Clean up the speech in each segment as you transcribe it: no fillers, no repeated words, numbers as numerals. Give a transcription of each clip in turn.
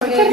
Gracias,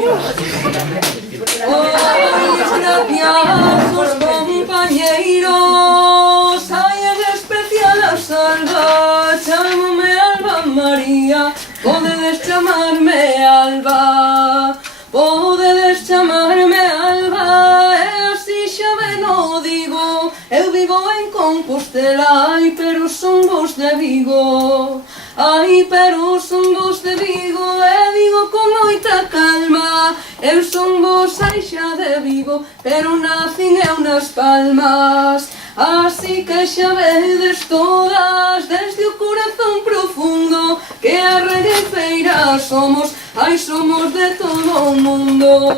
compañeros, hay en especial a Salva, chámame Alba María, podedes chamarme Alba, podedes chamarme Alba, e así xa ben o digo, eu vivo en Compostela, ai, pero son vos de Vigo, ai, pero son vos de Vigo, e digo con moita calma, eu son vos ai xa de Vigo, pero nacín eu nas Palmas, así que xa vedes todas, desde o corazón profundo, que a regueifeira somos, ai, somos de todo o mundo.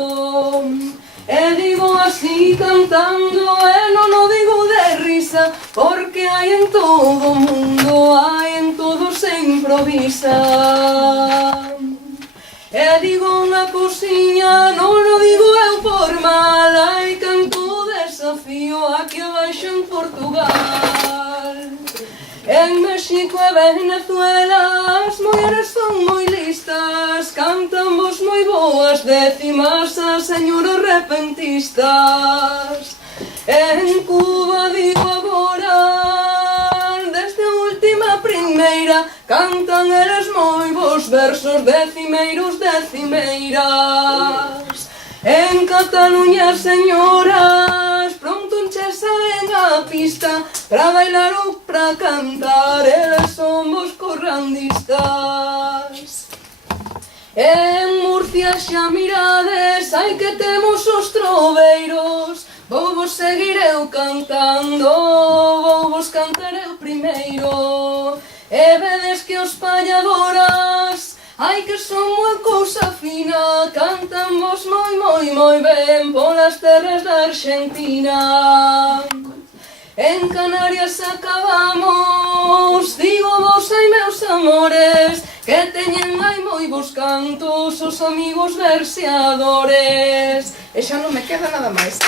E digo así cantando, e non o digo de risa, porque hai en todo o mundo, hai en todo se improvisa. E digo unha cousiña, non o digo eu por mal, hai canto desafío aquí abaixo en Portugal. En México e Venezuela as mulleres son moi listas, cantan vos moi boas décimas as señoras repentistas. En Cuba digo agora, desde a última primeira, cantan eles moi bons versos, decimeiros, decimeiras. En Cataluña, señoras, pronto che saen a pista, pra bailar ou pra cantar, eles son vos corrandistas. En Murcia xa mirades, ai que temos os troveiros, vou vos seguir eu cantando, vou vos cantar eu primeiro. E vedes que os palladoras, ai que son moi cousa fina, cantan vos moi ben polas terras da Argentina. En Canarias acabamos, digo vos ai meus amores, que teñen ai moi bons cantos os amigos verseadores. E xa non me queda nada máis.